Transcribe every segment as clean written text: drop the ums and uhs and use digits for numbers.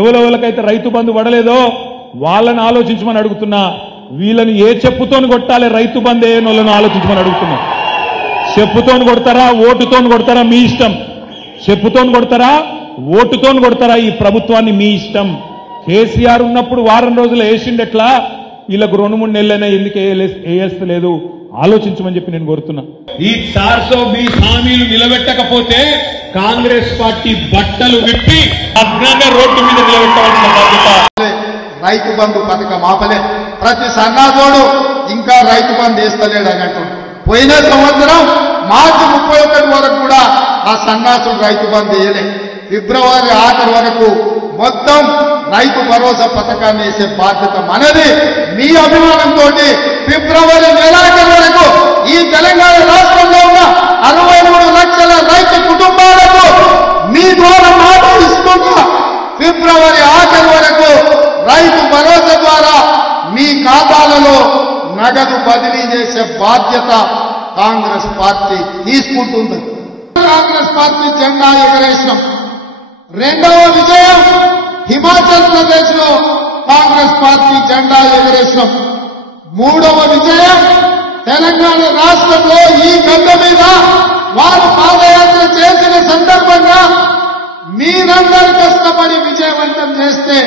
ఎవరెవరికైతే రైతు బంధు పడలేదో వాళ్ళని ఆలోచించమని అడుగుతున్నా. వీళ్ళని ఏ చెప్పుతోని కొట్టాలి, రైతు బంధు ఏ వాళ్ళని ఆలోచించమని అడుగుతున్నా. చెప్పుతోని కొడతారా, ఓటుతోని కొడతారా, మీ ఇష్టం. చెప్పుతోని కొడతారా, ఓటుతోని కొడతారా, ఈ ప్రభుత్వాన్ని మీ ఇష్టం. కేసీఆర్ ఉన్నప్పుడు వారం రోజులు వేసిండెట్లా, వీళ్ళకు 2-3 నెలలైనా ఎందుకు వేయలేదు ఆలోచించమని చెప్పి నేను కోరుతున్నా. ఈ 420 హామీలు నిలబెట్టకపోతే కాంగ్రెస్ పార్టీ బట్టలు విప్పి అగ్రంగా రోడ్డు మీద నిలబెట్టవలసిన బాధ్యత. రైతు బంధు పథకం ఆపలే, ప్రతి సన్నాజోడు ఇంకా రైతు బంధు వేస్తలేడు అన్నట్టు. పోయిన సంవత్సరం మార్చి 31 వరకు కూడా ఆ సన్నాసుడు రైతు బంధు వేయలే. ఫిబ్రవరి ఆఖరి వరకు మొత్తం రైతు భరోసా పథకాన్ని వేసే బాధ్యత మనది. మీ అభిమానంతో ఫిబ్రవరి నెలాఖరు వరకు ఈ తెలంగాణ రాష్ట్రంలో ఉన్న 63 లక్షల రైతు కుటుంబాలకు మీ ద్వారా మాట ఇస్తున్నా. ఫిబ్రవరి ఆఖరి వరకు రైతు భరోసా ద్వారా మీ ఖాతాలలో నగదు బదిలీ చేసే బాధ్యత కాంగ్రెస్ పార్టీ తీసుకుంటుంది. కాంగ్రెస్ పార్టీ జెండా ఎగరేసినాం. రెండవ విజయం హిమాచల్ ప్రదేశ్ లో కాంగ్రెస్ పార్టీ జెండా ఎగరేసినాం. మూడవ విజయం తెలంగాణ రాష్ట్రంలో ఈ గడ్డ మీద వారు పాదయాత్ర చేసిన సందర్భంగా మీరందరూ కష్టపడి విజయవంతం చేస్తే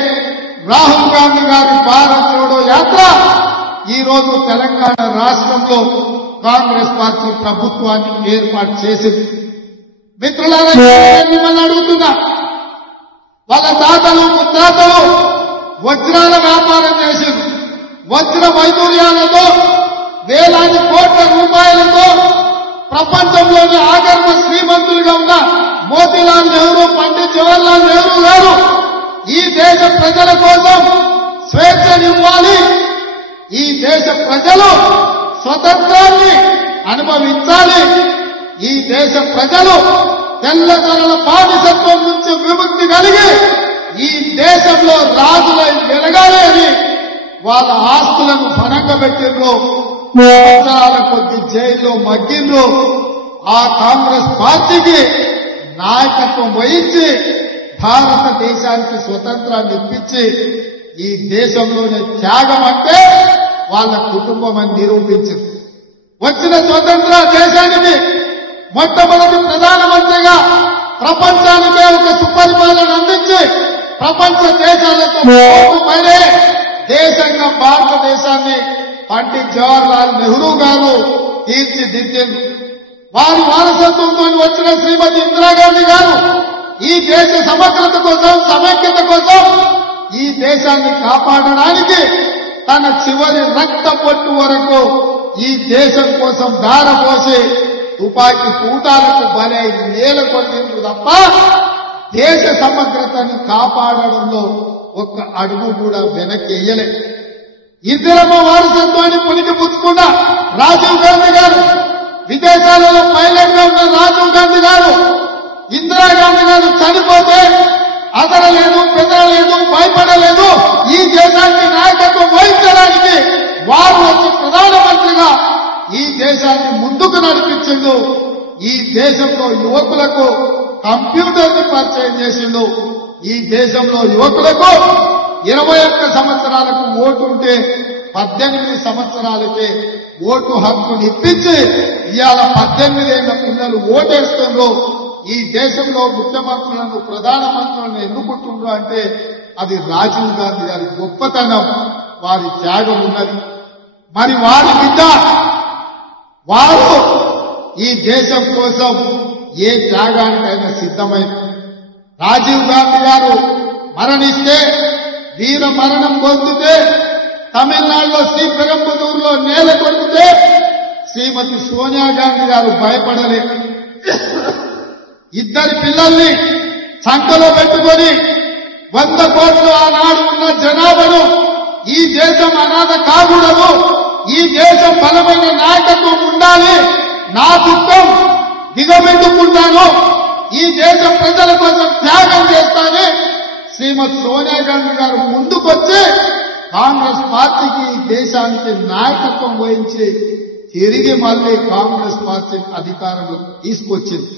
రాహుల్ గాంధీ గారి భారత్ జోడో యాత్ర ఈ రోజు తెలంగాణ రాష్ట్రంలో కాంగ్రెస్ పార్టీ ప్రభుత్వాన్ని ఏర్పాటు చేసింది. మిత్రులారా, మిమ్మల్ని అడుగుతున్నా, వాళ్ళ తాతలు ముత్తాతలు వజ్రాల వ్యాపారం చేసింది. వజ్ర వైదూర్యాలతో వేలాది కోట్ల రూపాయలతో ప్రపంచంలోని ఆగర్భ శ్రీమంతులుగా ఉన్న మోతీలాల్ నెహ్రూ, పండిత్ జవహర్లాల్ నెహ్రూ గారు ఈ దేశ ప్రజల కోసం స్వేచ్ఛనివ్వాలి, ఈ దేశ ప్రజలు స్వతంత్రాన్ని అనుభవించాలి, ఈ దేశ ప్రజలు తెల్లదొరల బానిసత్వం నుంచి విముక్తి కలిగి ఈ దేశంలో రాజులై వెలగాలి అని వాళ్ళ ఆస్తులను పణంగా పెట్టిండ్రు. సంవత్సరాల కొద్ది జైల్లో మగ్గిండ్రు. ఆ కాంగ్రెస్ పార్టీకి నాయకత్వం వహించి భారతదేశానికి స్వతంత్రాన్ని ఇప్పించి ఈ దేశంలోనే త్యాగం అంటే వాళ్ళ కుటుంబం అని నిరూపించింది. వచ్చిన స్వతంత్ర దేశానికి మొట్టమొదటి ప్రధానమంత్రిగా ప్రపంచానికే ఒక సుపరిపాలన అందించి ప్రపంచ దేశాలతో పోటీపడే దేశంగా భారతదేశాన్ని పండిత్ జవహర్లాల్ నెహ్రూ గారు తీర్చిదిద్దారు. వారి వారసత్వంతో వచ్చిన శ్రీమతి ఇందిరాగాంధీ గారు ఈ దేశ సమగ్రత కోసం, సమైక్యత కోసం, ఈ దేశాన్ని కాపాడడానికి తన చివరి రక్త పొట్టు వరకు ఈ దేశం కోసం ధారపోసి తుపాకీ తూటాలకు బలై నేల కొట్టిండ్రు తప్ప దేశ సమగ్రతను కాపాడడంలో ఒక్క అడుగు కూడా వెనక్కి వేయలే. ఇందిరమ్మ వారసత్వాన్ని పులికి పుచ్చుకున్న రాజీవ్ గాంధీ గారు, విదేశాలలో పైలట్ గా ఉన్న రాజీవ్ గాంధీ గారు, ఇందిరాగాంధీ గారు చనిపోతే అదరలేదు, బెదరలేదు, భయపడలేదు. ఈ దేశానికి నాయకత్వం వహించడానికి వారు వచ్చి ప్రధానమంత్రిగా ఈ దేశాన్ని ముందుకు నడిపించిండు. ఈ దేశంలో యువకులకు కంప్యూటర్ని పరిచయం చేసిండు. ఈ దేశంలో యువకులకు 21 సంవత్సరాలకు ఓటు ఉంటే 18 సంవత్సరాలకే ఓటు హక్కుని ఇప్పించి ఇవాళ 18 ఏళ్ల పిల్లలు ఓటేస్తుండ్రు. ఈ దేశంలో ముఖ్యమంత్రులను, ప్రధానమంత్రులను ఎన్నుకుంటుండ్రు అంటే అది రాజీవ్ గాంధీ గారి గొప్పతనం, వారి త్యాగం ఉన్నది. మరి వారి బిడ్డ వారు ఈ దేశం కోసం ఏ త్యాగానికైనా సిద్ధమైంది. రాజీవ్ గాంధీ గారు మరణిస్తే, వీర మరణం పొందితే, తమిళనాడులో శ్రీపెరంబదూరులో నేల కొడితే శ్రీమతి సోనియా గాంధీ గారు భయపడలేదు. ఇద్దరి పిల్లల్ని సంఖలో పెట్టుకొని 100 కోట్లు ఆనాడు ఉన్న జనాభాను ఈ దేశం అనాథ కాకూడదు, ఈ దేశం బలమైన నాయకత్వం ఉండాలి, నా దుఃఖం దిగబెట్టుకుంటాను, ఈ దేశ ప్రజల కోసం త్యాగం చేస్తానని శ్రీమతి సోనియా గాంధీ గారు ముందుకొచ్చి కాంగ్రెస్ పార్టీకి, ఈ దేశానికి నాయకత్వం వహించి తిరిగి మళ్లీ కాంగ్రెస్ పార్టీ అధికారంలో తీసుకొచ్చింది.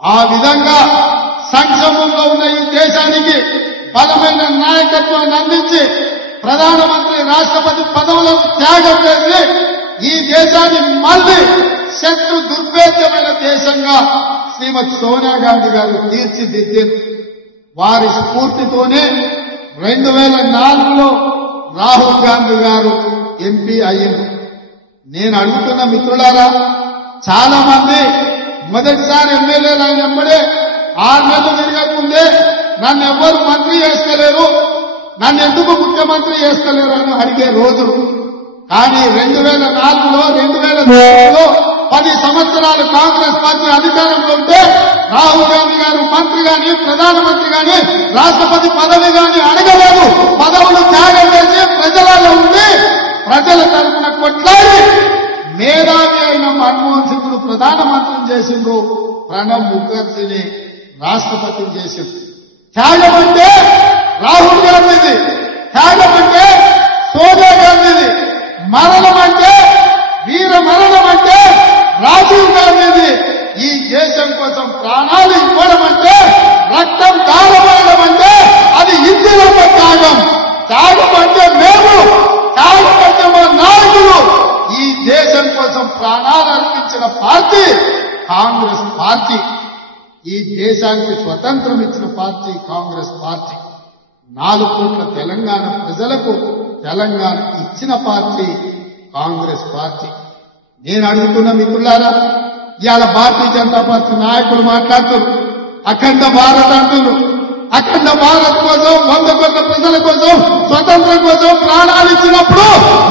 ఆ విధంగా సంక్షోభంలో ఉన్న ఈ దేశానికి బలమైన నాయకత్వాన్ని అందించి ప్రధానమంత్రి రాష్ట్రపతి పదవులను త్యాగం చేసి ఈ దేశాన్ని మళ్లీ శత్రు దుర్భేద్యమైన దేశంగా శ్రీమతి సోనియా గాంధీ గారు తీర్చిదిద్దారు. వారి స్ఫూర్తితోనే 2004లో రాహుల్ గాంధీ గారు ఎంపీ అయ్యారు. నేను అడుగుతున్న మిత్రులారా, చాలా మంది మొదటిసారి ఎమ్మెల్యేలు అయినప్పుడే 6 నెలలు తిరగకముందే నన్ను ఎవరు మంత్రి చేస్తలేరు, నన్ను ఎందుకు ముఖ్యమంత్రి చేస్తలేరు అని అడిగే రోజులు. కానీ 2004లో 2004లో 10 సంవత్సరాలు కాంగ్రెస్ పార్టీ అధికారంలో ఉంటే రాహుల్ గాంధీ గారు మంత్రి గాని ప్రధానమంత్రి గాని రాష్ట్రపతి పదవి గాని అడగలేదు. పదవులు త్యాగం చేసి ప్రజలలో ఉండి ప్రజల తరఫున కొట్లాడి మేధావి అయిన మన్మోహన్ సింగ్ను ప్రధానమంత్రిని చేసిండ్రు, ప్రణబ్ ముఖర్జీని రాష్ట్రపతిని చేసిండ్రు. త్యాగం అంటే రాహుల్ గాంధీది, త్యాగం అంటే సోనియా గాంధీది, మరణం అంటే వీర మరణం అంటే రాజీవ్ గాంధీది. ఈ దేశం కోసం ప్రాణాలు ఇవ్వడం అంటే, రక్తం దారవేయడం అంటే అది ఇందిరమ్మ త్యాగం. త్యాగం అంటే మేము, త్యాగం అంటే మా నాయకులు. ఈ దేశం కోసం ప్రాణాలు అర్పించిన పార్టీ కాంగ్రెస్ పార్టీ. ఈ దేశానికి స్వతంత్రం ఇచ్చిన పార్టీ కాంగ్రెస్ పార్టీ. 4 కోట్ల తెలంగాణ ప్రజలకు తెలంగాణ ఇచ్చిన పార్టీ కాంగ్రెస్ పార్టీ. నేను అడుగుతున్న మిత్రులారా, ఇవాళ భారతీయ జనతా పార్టీ నాయకులు మాట్లాడుతున్నారు, అఖండ భారత్ అంటున్నారు. అఖండ భారత్ కోసం 100 కోట్ల ప్రజల కోసం స్వతంత్రం కోసం ప్రాణాలు ఇచ్చినప్పుడు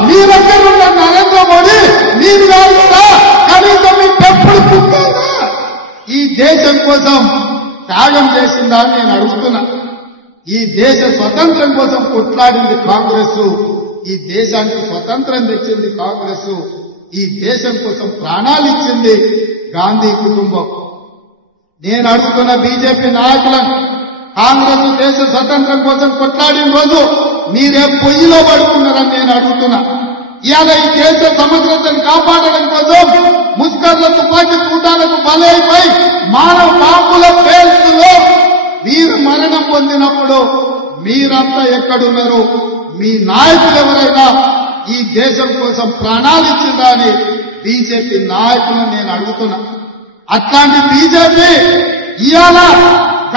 మీ దగ్గర ఉన్న నరేంద్ర మోడీ మీరు కాదు కదా, కనీసం మీ పెప్పుడు పుట్టిందా ఈ దేశం కోసం త్యాగం చేసిందా అని నేను అడుగుతున్నా. ఈ దేశ స్వతంత్రం కోసం కొట్లాడింది కాంగ్రెస్, ఈ దేశానికి స్వతంత్రం తెచ్చింది కాంగ్రెస్, ఈ దేశం కోసం ప్రాణాలు ఇచ్చింది గాంధీ కుటుంబం. నేను అడుగుతున్న బీజేపీ నాయకులను, కాంగ్రెస్ దేశ స్వతంత్రం కోసం కొట్లాడిన రోజు మీరే పొయ్యిలో పడుకున్నారని నేను అడుగుతున్నా. ఇవాళ ఈ దేశ సమగ్రతను కాపాడడం కోసం ముస్కర్ల తుపాకీ కూటాలకు బలైపోయి మానవ బాంబుల పేల్చులో వీరు మరణం పొందినప్పుడు మీరంతా ఎక్కడున్నారు? మీ నాయకులు ఎవరైనా ఈ దేశం కోసం ప్రాణాలు ఇచ్చిందా అని బీజేపీ నాయకులను నేను అడుగుతున్నా. అట్లాంటి బీజేపీ ఇవాళ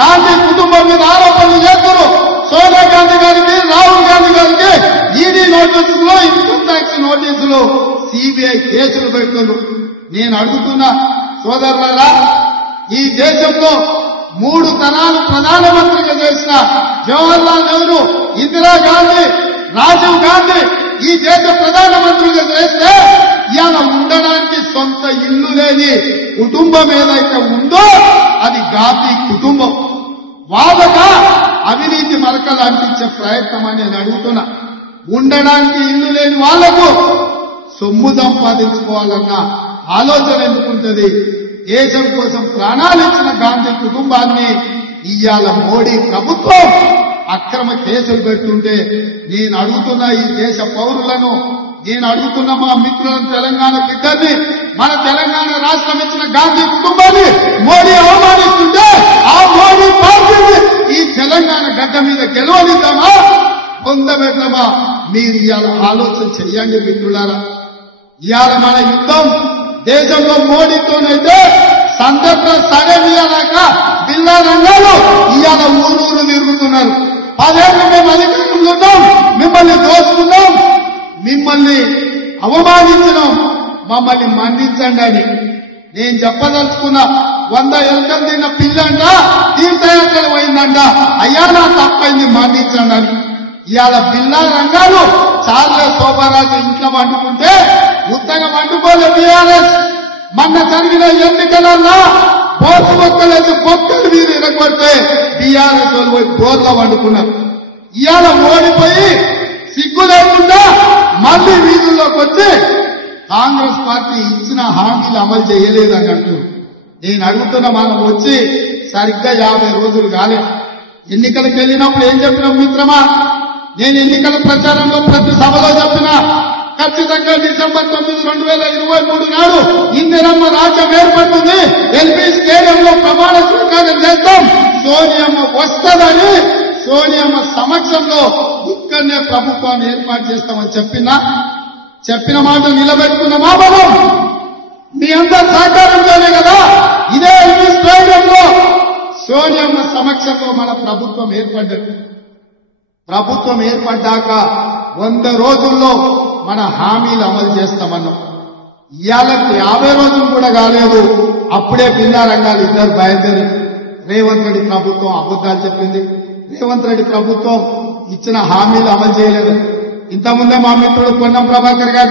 గాంధీ కుటుంబం మీద ఆరోపణలు చేస్తారు. సోనియా గాంధీ గారికి, రాహుల్ గాంధీ గారికి ఈడీ నోటీసులు, ఇన్కమ్ ట్యాక్స్ నోటీసులు, సిబిఐ కేసులు పెడుతున్నారు. నేను అడుగుతున్నా సోదరులారా, ఈ దేశంలో 3 తరాలు ప్రధానమంత్రిగా చేసిన జవహర్లాల్ నెహ్రూ, ఇందిరాగాంధీ, రాజీవ్ గాంధీ ఈ దేశ ప్రధానమంత్రిగా చేస్తే ఇవాళ ఉండడానికి సొంత ఇల్లు లేని కుటుంబం ఏదైతే ఉందో అది గాంధీ కుటుంబం. వాళ్ళగా అవినీతి మరకలు అంటించే ప్రయత్నం అని నేను అడుగుతున్నా. ఉండడానికి ఇల్లు లేని వాళ్లకు సొమ్ము సంపాదించుకోవాలన్న ఆలోచన ఎందుకుంటుంది? దేశం కోసం ప్రాణాలు ఇచ్చిన గాంధీ కుటుంబాన్ని ఇవాళ మోడీ ప్రభుత్వం అక్రమ కేసులు పెడుతుంటే నేను అడుగుతున్న ఈ దేశ పౌరులను, నేను అడుగుతున్న మా మిత్రులను, తెలంగాణ బిడ్డని, మన తెలంగాణ రాష్ట్రం ఇచ్చిన గాంధీ కుటుంబాన్ని మోడీ అవమానిస్తుంటే ఆ మోడీ పార్టీని ఈ తెలంగాణ గడ్డ మీద గెలవనిద్దామా, పొందబెట్టమా? మీరు ఇవాళ ఆలోచన చెయ్యండి మిత్రులారా. ఇవాళ మన యుద్ధం దేశంలో మోడీతోనైతే సందర్భ సడమియాక బిల్లా రంగాలు ఇవాళ ఊరూరు తిరుగుతున్నారు. 10 ఏళ్ళు మేము అధికారంలో ఉన్నాం, మిమ్మల్ని దోచుకున్నాం, మిమ్మల్ని అవమానించినాం, మమ్మల్ని మన్నించండి అని నేను చెప్పదలుచుకున్నా. 100 ఎలుకలు తిన్న పిల్లంట తీర్థయాత్రలు పోయిందంట, అయ్యా నా తప్పైంది మన్నించండి అని. ఇవాళ బిల్లా రంగాలు చాలే శోభారాజు ఇంట్లో వండుకుంటే ఉత్తగా వండుకోలే టీఆర్ఎస్. మొన్న జరిగిన ఎన్నికలన్నా బోర్లు మొక్కలేసి బొక్కలు వీరు ఎరగొడితే టీఆర్ఎస్ వాళ్ళు పోయి బోర్లో వండుకున్నారు. ఇవాళ ఓడిపోయి సిగ్గు లేకుండా మళ్లీ వీధుల్లోకి వచ్చి కాంగ్రెస్ పార్టీ ఇచ్చిన హామీలు అమలు చేయలేదని అంటూ నేను అడుగుతున్నా. మనం వచ్చి సరిగ్గా 50 రోజులు కాలే. ఎన్నికలకు వెళ్ళినప్పుడు ఏం చెప్పినాం మిత్రమా? నేను ఎన్నికల ప్రచారంలో ప్రతి సభలో చెప్పినా ఖచ్చితంగా డిసెంబర్ 9, 2023 నాడు ఇందిరమ్మ రాజ్యం ఏర్పడుతుంది. ఎల్బీ స్టేడియంలో ప్రమాణ స్వీకారం చేస్తాం. సోనియమ్మ వస్తదని సోనియమ్మ సమక్షంలో ఇక్కడనే ప్రభుత్వాన్ని ఏర్పాటు చేస్తామని చెప్పిన మాట నిలబెట్టుకున్నామా మనం? మీ అందరి సహకారంతోనే కదా ఇదే ఎల్బీ స్టేడియంలో సోనియమ్మ సమక్షంలో మన ప్రభుత్వం ఏర్పడ్డది. ప్రభుత్వం ఏర్పడ్డాక 100 రోజుల్లో మన హామీలు అమలు చేస్తామన్నాం. ఇవాళ 50 రోజులు కూడా కాలేదు, అప్పుడే పిల్ల రంగాలు ఇద్దరు బయలుదేరి రేవంత్ రెడ్డి ప్రభుత్వం అబద్ధాలు చెప్పింది. రేవంత్ రెడ్డి ప్రభుత్వం ఇచ్చిన హామీలు అమలు చేయలేదు. ఇంతకుముందే మా మిత్రుడు పొన్నం ప్రభాకర్ గారు